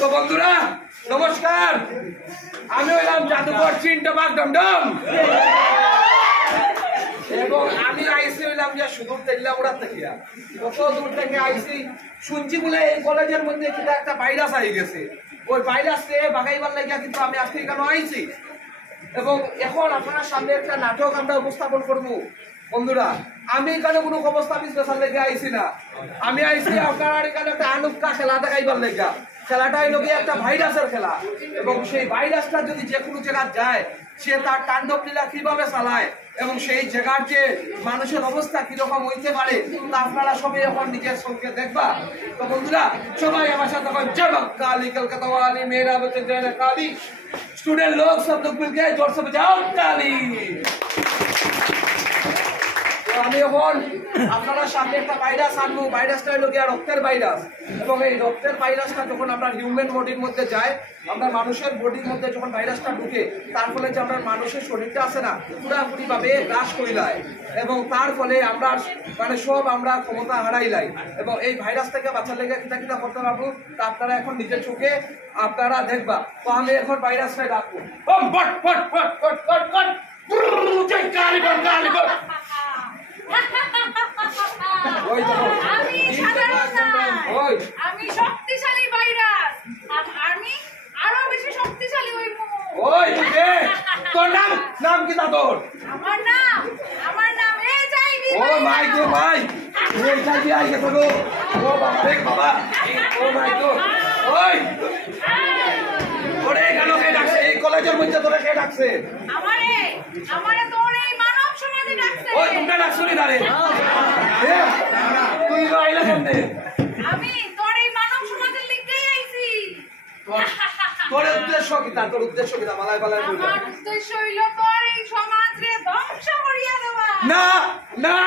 তো বন্ধুরা নমস্কার, আমি হইলাম জাদুকর চিন্টবাগ ডমডম এবং আমি আইসি হইলাম যে সুদূর তেল্লাপুরা থেকে। কত দূর থেকে আইসি শুনছি বলে এই কলেজের মধ্যে কিন্তু একটা ভাইরাস আই গেছে। ওই ভাইরাসকে বাগাইবার লাগিয়া কিন্তু আমি আজকে এখানে আইছি এবং এখন আপনার সামনে একটা নাটক আমরা উপস্থাপন করবো। বন্ধুরা আমি এখানে কোনো অবস্থা বিশ্লেষণ লেগে আইছি না, আমি আইছি আপনার এখানে একটা আনুকা খেলা দেখাইবার লেগা। খেলাটা হইল গিয়ে একটা ভাইরাসের খেলা এবং সেই ভাইরাসটা যদি যে কোনো জায়গায় যায় সে তার তাণ্ডব লীলা কিভাবে চালায় এবং সেই জায়গার যে মানুষের অবস্থা কিরকম হইতে পারে তা আপনারা সবাই এখন নিজের চোখে দেখবা। তো বন্ধুরা সবাই আমার সাথে জয় মা কালী, কলকাতা वाली मेरा बच्चा जय काली। स्टूडेंट लोग सब लोग मिलके जोर से बजाओ ताली। আমি এখন আপনারা সামনে একটা ভাইরাস আনবো। ভাইরাসটা হলো গিয়ে রক্তের ভাইরাস এবং এই রক্তের ভাইরাসটা যখন আমরা হিউম্যান বডির মধ্যে যায়, আমরা মানুষের বডির মধ্যে যখন ভাইরাসটা ঢুকে তার ফলে যে আমরা মানুষের শরীরটা আছে না পুরাপুরি ভাবে গ্রাস করিলাই এবং তার ফলে আমরা মানে সব আমরা ক্ষমতা হারাইলাই এবং এই ভাইরাস থেকে বাঁচার লেগে কিনা কিনা করতে পারবো তা আপনারা এখন নিজের চোখে আপনারা দেখবা। তো আমি এখন ভাইরাসটাই রাখবো। আমি শক্তিশালী ভাইরাস, আমি আরো বেশি শক্তিশালী হইব। ওই কে তোর নাম কি তোর? আমার নাম এইচআইভি। ও মাই গো ভাই, এইচআইভি আই গেছে গো। ও বাবা বাবা, ও মাই গো। ওই ওরে কেন কে ডাকছে এই কলেজের মধ্যে? তোরে কে ডাকছে? আমারে তোর এই মানব সমাজে ডাকছে। ওই তোমরা ডাকছনি দাঁড়ে তুই আইলা কেমনে? আমি তোর এই মানব সমাজের লিখতেই আইছি। তোর উদ্দেশ্য কি? তোর উদ্দেশ্য কি? বালায় বালায় বল। আমার উদ্দেশ্য হইল তোর এই সমাজরে ধ্বংস করিয়া দেওয়া। না না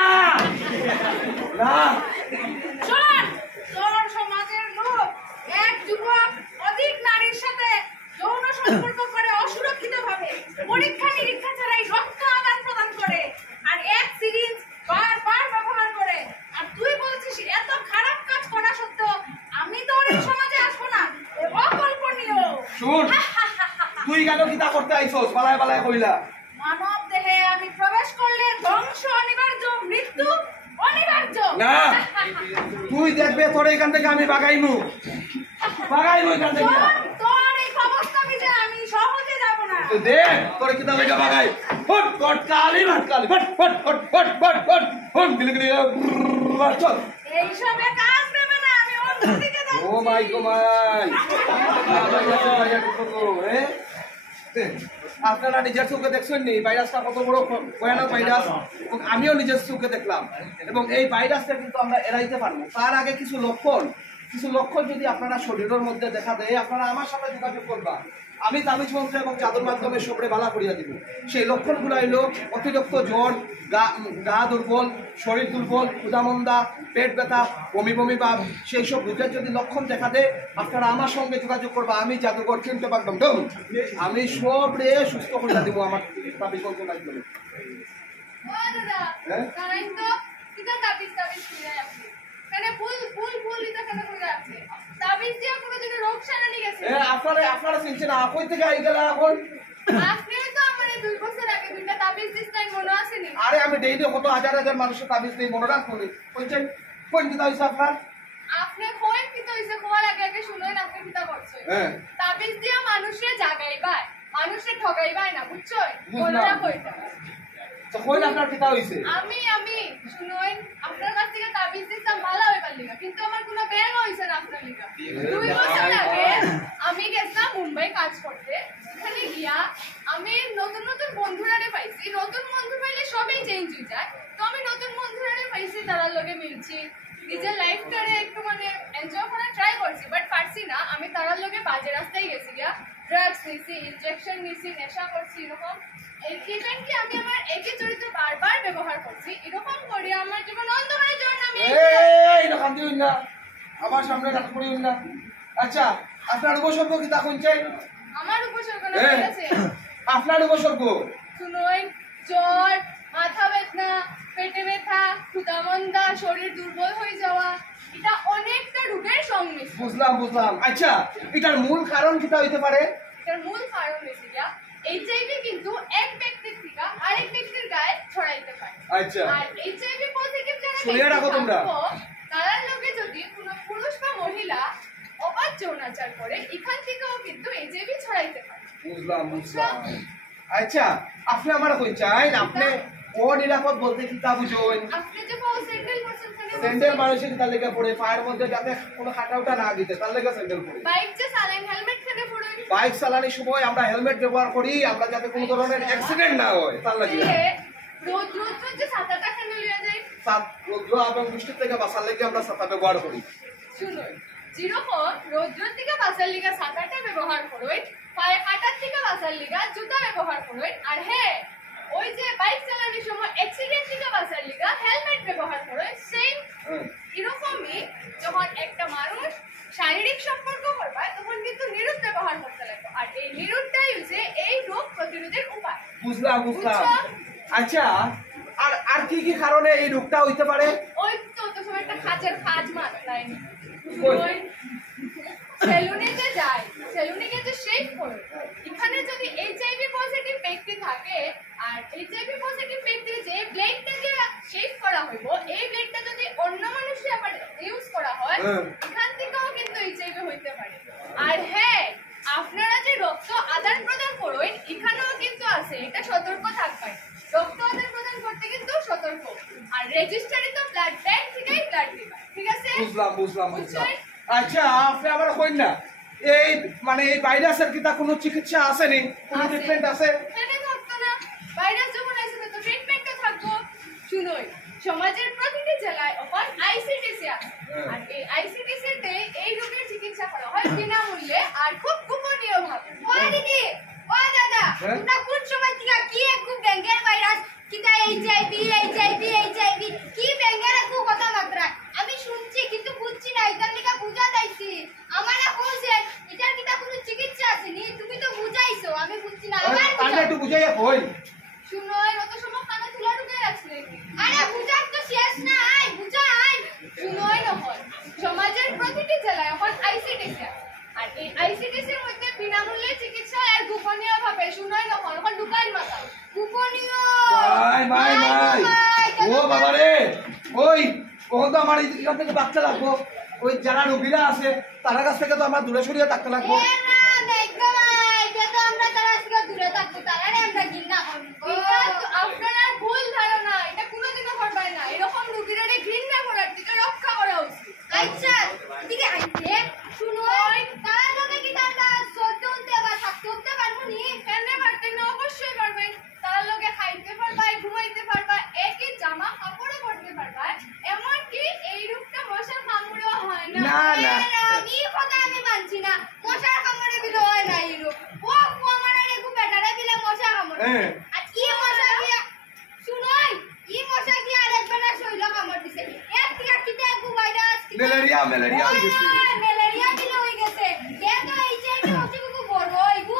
না, শোন, তোর সমাজের লোক এক যুবক অধিক নারীর সাথে যৌন সম্পর্ক করে অসুরক্ষিত ভাবে, পরীক্ষা নিরীক্ষা ছাড়াই রক্ত আদান প্রদান করে আর এক সিরিঞ্জ বারবার ব্যবহার করে। আর তুই বলছিস এত খারাপ কাজ করা সত্ত্বেও আমি তোর এই সমাজে আসবো না? অকল্পনীয়। শুন, তুই কেন কিতা করতে আইছস? বালায় বালায় কইলা। মানব দেহে আমি প্রবেশ করলে ধ্বংস অনিবার্য, মৃত্যু অনিবার্য। না, তুই দেখবে তোর এখান থেকে আমি বাগাইমু এখান থেকে। তোর এই অবস্থা মিটে আমি সহজে যাব না। তো দেখ তোর কিতা লাগা বাগাই। ফট ফট কালি ভাট কালি ফট ফট ফট ফট ফট ফট ফট গিলগিলি চল। এই সবে কাজ দেবে না, আমি অন্যদিকে যাব। ও মাই গো মাই, আপনারা নিজের চোখে দেখছেন নি ভাইরাসটা কত বড় ভয়ানক ভাইরাস এবং আমিও নিজের চোখে দেখলাম এবং এই ভাইরাসটা কিন্তু আমরা এড়াইতে পারবো। তার আগে কিছু লক্ষণ যদি আপনারা শরীরের মধ্যে দেখা দেয় আপনারা আমার সাথে যোগাযোগ করবা। আমি তাবিজ মন্ত্র এবং জাদুর মাধ্যমে সবরে বালা করিয়া দিব। সেই লক্ষণগুলো হইল অতিরিক্ত জ্বর, গা দুর্বল, শরীর দুর্বল, ক্ষুধামন্দা, পেট ব্যথা, বমি বমি ভাব, সেই সব রোগের যদি লক্ষণ দেখা দেয় আপনারা আমার সঙ্গে যোগাযোগ করবা। আমি জাদুকর চিন্টবাগ ডমডম, আমি সবরে সুস্থ করিয়া দিব আমার তাবিজ মন্ত্র মাধ্যমে। আপনারা চিনছেন না কই থেকে আই গেল এখন? আরে আমি ডেইলি কত হাজার হাজার মানুষের তাবিজ দিই, মনে রাখুন। কোন কিতা হয়েছে আপনার? আপনি কোন কিতা হইছে কোয়াল আগে আগে শুনেন আপনি কিতা করছেন? তাবিজ দিয়া মানুষে জাগাইবাই, মানুষে ঠগাইবাই না, বুঝছো? কোনটা কইতা? তো কোন আপনার কিতা হইছে? আমি শুনুন, আপনার কাছ থেকে তাবিজ দিতাম ভালো হইবার লিগা, কিন্তু আমার কোনো বের হইছে না আপনার লিগা। 2 বছর আগে আমি গেছিলাম মুম্বাই কাজ করতে। সেখানে গিয়া আমি নতুন নতুন বন্ধুরারে পাইছি। নতুন বন্ধু পাইলে সবই চেঞ্জ হয়ে যায়। তো আমি নতুন বন্ধুরারে পাইছি, তারার লগে মিলছি, নিজের লাইফটারে একটু মানে এনজয় করার ট্রাই করছি, বাট পারছি না। আমি তারার লগে বাজে রাস্তায় গেছি গিয়া। ড্রাগস নিছি, ইনজেকশন নিছি, নেশা করছি, এরকম ইভেন কি আমি আমার একই চরিত্র বারবার ব্যবহার করছি, এরকম করে আমার জীবন অন্ধকারের জন্য আমি এই না কান্দি হইন না, আমার সামনে ডাক পড়ি হইন না। আচ্ছা আপনার উপসর্গ কি তা শুনছেন? আমার উপসর্গ না আছে আপনার উপসর্গ শুনুন, জ্বর, মাথা ব্যথা, পেটে ব্যথা, ক্ষুধামন্দা, শরীর দুর্বল হয়ে যাওয়া, এটা অনেকটা রোগের সংমিশ্রণ। বুঝলাম। আচ্ছা এটার মূল কারণ কিটা হইতে পারে? এটার মূল কারণ হচ্ছে গিয়া এইচআইভি কিন্তু এক ব্যক্তির থেকে আরেক ব্যক্তির গায়ে ছড়াইতে পারে। আচ্ছা আর এইচআইভি পজিটিভ যারা শুনিয়ে রাখো তোমরা, তার লগে যদি কোনো পুরুষ বা মহিলা অবাধ যৌনাচার করে, এখান থেকেও কিন্তু এইচআইভি ছড়াইতে পারে। বুঝলাম। আচ্ছা আপনি আমার কই চাই আপনি অনিরাপদ বলতে কি তা বুঝুন? আপনি যে পাও স্যান্ডেল পরছেন, স্যান্ডেল মানুষের তার লেগে পড়ে পায়ের মধ্যে যাতে কোনো কাটাউটা না দিতে তার লেগে স্যান্ডেল পরে। বাইক যে চালান হেলমেট কেন পরে? বাইক চালানোর সময় আমরা হেলমেট ব্যবহার করি, আমরা যাতে কোনো ধরনের অ্যাক্সিডেন্ট না হয় তার লাগে। রোদ যে ছাতাটা কেন লিয়ে যায়? রৌদ্র এবং বৃষ্টির থেকে বাঁচার লেগে আমরা ছাতা ব্যবহার করি। শুনুন, যেরকম রৌদ্র থেকে বাঁচার লিগা ছাতাটা ব্যবহার করুন, পায়ে কাটার থেকে বাঁচার লিগা জুতা ব্যবহার করুন, আর হ্যাঁ ওই যে বাইক চালানোর সময় অ্যাক্সিডেন্ট থেকে বাঁচার লিগা হেলমেট ব্যবহার করুন। সেম এরকমই যখন একটা মানুষ শারীরিক সম্পর্ক করবে তখন কিন্তু নিরুদ ব্যবহার করতে লাগবে, আর এই নিরুদটাই হচ্ছে এই রোগ প্রতিরোধের উপায়। বুঝলাম। আচ্ছা আর কি কারণে এই রোগটা হইতে পারে? ওই তো সময় একটা খাঁচের খাজ মাত্রায় সেলুনেতে যায়, সেলুনে গিয়ে যে শেভ করে, এখানে যদি এইচআইভি পজিটিভ ব্যক্তি থাকে আর এইচআইভি পজিটিভ ব্যক্তির যে ব্লেডটা দিয়ে শেভ করা হইব, এই ব্লেডটা যদি অন্য মানুষে আবার ইউজ করা হয়, এখান থেকেও কিন্তু এইচআইভি হইতে পারে। আর হ্যাঁ, আপনারা যে রক্ত আদান প্রদান করুন, এখানেও কিন্তু আছে, এটা সতর্ক থাকবেন। রক্ত আদান প্রদান করতে কিন্তু সতর্ক, আর রেজিস্টারিত ব্লাড ব্যাংক থেকেই ব্লাড দিবেন, ঠিক আছে? বুঝলাম। আচ্ছা আপনি আবার কইন না এই মানে এই ভাইরাসের কি তা কোনো চিকিৎসা আছে নি, কোনো ট্রিটমেন্ট আছে? কেন থাকতো না? ভাইরাস যখন আসবে তো ট্রিটমেন্টও থাকবো। শুনুন, সমাজের প্রতিটি জেলায় ওখান আইসিডিসি আছে, আর এই আইসিডিসি তে এই রোগের চিকিৎসা করা হয় বিনামূল্যে আর খুব গোপনীয় ভাবে। ও দিদি, ও দাদা, তোমরা কোন সময় থেকে কি একটু ব্যাঙ্গের ভাইরাস কিটা এইচআইভি কি ব্যাঙ্গের একটু কথা মাত্রা আমি শুনছি কিন্তু বুঝছি না, এটার লিগা বুঝা যাইছি। আমারে কইছেন এটার কিটা কোনো চিকিৎসা আছে নি? তুমি তো বুঝাইছো, আমি বুঝছি না। আরে একটু বুঝাইয়া কই। শুনো, অত সময় কানে তুলা ঢুকে রাখছিলে। আরে বুঝার তো শেষ নাই, বুঝাই। শুনোই নহয়, সমাজের প্রতিটি জেলায় এখন আইসিডিসি আছে, আর এই আইসিডিসির মধ্যে বিনামূল্যে চিকিৎসা আর গোপনীয় ভাবে, শুনোই নহয়, এখন ঢুকাই মাথা গোপনীয়। ভাই ও বাবা রে, ওই কখন তো আমার এখান থেকে বাচ্চা লাগবো, ওই যারা রোগীরা আছে তার কাছ থেকে তো আমরা দূরে সরিয়ে থাকতে লাগবো। আপনারা ভুল ধারণা, এটা কোনোদিনও করবেন না। এরকম রোগীরা ঘৃণা করার থেকে রক্ষা করা উচিত। আচ্ছা দিকে আইতে শুনুন, তার লগে কি তারা চলতে বা থাকতে পারবো নি? কেন পারতেন না? অবশ্যই পারবেন। তার লগে খাইতে পারবা, ঘুমাইতে পারবা, একই জামা কাপড়ও পরতে পারবা, এমনকি এই রোগটা মশার কামড়েও হয় না। আমি কথা আমি মানছি না, মশার কামড়ে দিলে হয় না এই রোগ। ও আমার আর একটু বেটারে দিলে মশা কামড়ে, আর কি মশা দিয়া শুনুন, ই মশা দিয়া আরেক বেটা শৈল কামড় দিছে, এক থেকে কিতে একটু ভাইরাস ম্যালেরিয়া হয়ে গেছে, ম্যালেরিয়া দিলে হয়ে গেছে। কে তো এইচআইভি হচ্ছে বড় হইব,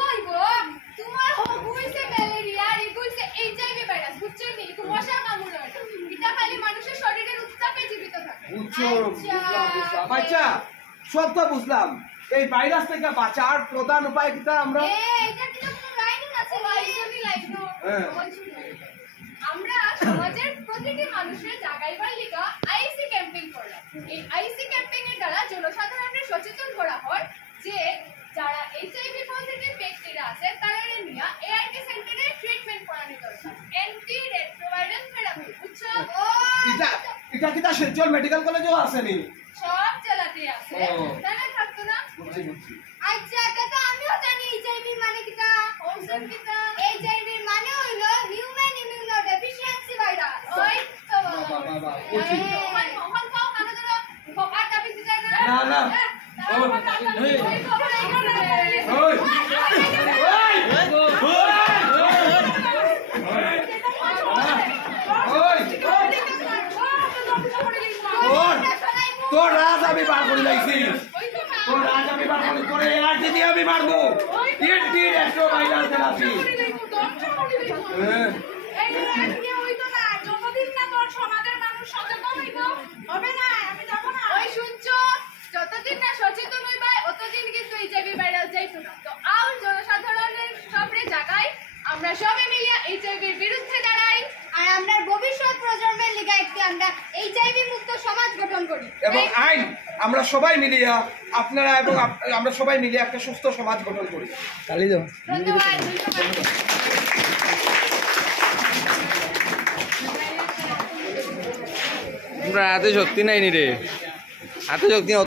তোমার হইছে ম্যালেরিয়া, আর হইছে এইচআইভি ভাইরাস, বুঝছেন নি? তো মশা কামড়ে হয়, এটা খালি মানুষের শরীরের উত্তাপে জীবিত থাকে। বুঝলাম। আচ্ছা সব তো বুঝলাম, এই ভাইরাস থেকে বাঁচার প্রধান উপায় কিটা আমরা? এটা কি কোনো লাইন আছে? লাইসনি লাইন। আমরা সমাজের প্রতিটি মানুষের জাগাইবার লিগা আইসি ক্যাম্পিং করলাম। এই আইসি ক্যাম্পিং এর দ্বারা জনসাধারণের সচেতন করা হয় যে যারা এইচআইভি পজিটিভ ব্যক্তিরা আছে তারা নিয়ে এআরটি সেন্টারে ট্রিটমেন্ট করানো দরকার, অ্যান্টি রেট্রোভাইরাল থেরাপি, বুঝছো? এটা কি তা শিলচর মেডিকেল কলেজেও আছে নি? সব জেলাতে আছে, জানা থাকতো না? বুঝছি। আচ্ছা তো আমিও জানি এইচআইভি মানে কিটা। ওজন কিটা? এইচআইভি মানে হইলো হিউম্যান ইমিউনো ডেফিসিয়েন্সি ভাইরাস। ওই তো বাবা মোহন পাও কানে ধরো খোকাটা বেশি যায় না। না ওই এবার মনে করে আর যদি আমি মারবো ইন্টির একশো ভাইরাস দেখাচ্ছি যতদিন না সচেতন হইবা অতদিন কিন্তু এইচআইভি ভাইরাস যাইতো না। তো আও জনসাধারণের সবরে জাগাই আমরা সবাই মিলিয়া এইচআইভির বিরুদ্ধে দাঁড়াই আর আমরা ভবিষ্যৎ প্রজন্মের লিগে একটি আমরা এইচআইভি মুক্ত সমাজ গঠন করি এবং আইন আমরা সবাই মিলিয়া আপনারা এবং আমরা সবাই মিলিয়ে একটা সুস্থ সমাজ গঠন করি। ধন্যবাদ। হাতে শক্তি নাই নি রে, হাতে শক্তি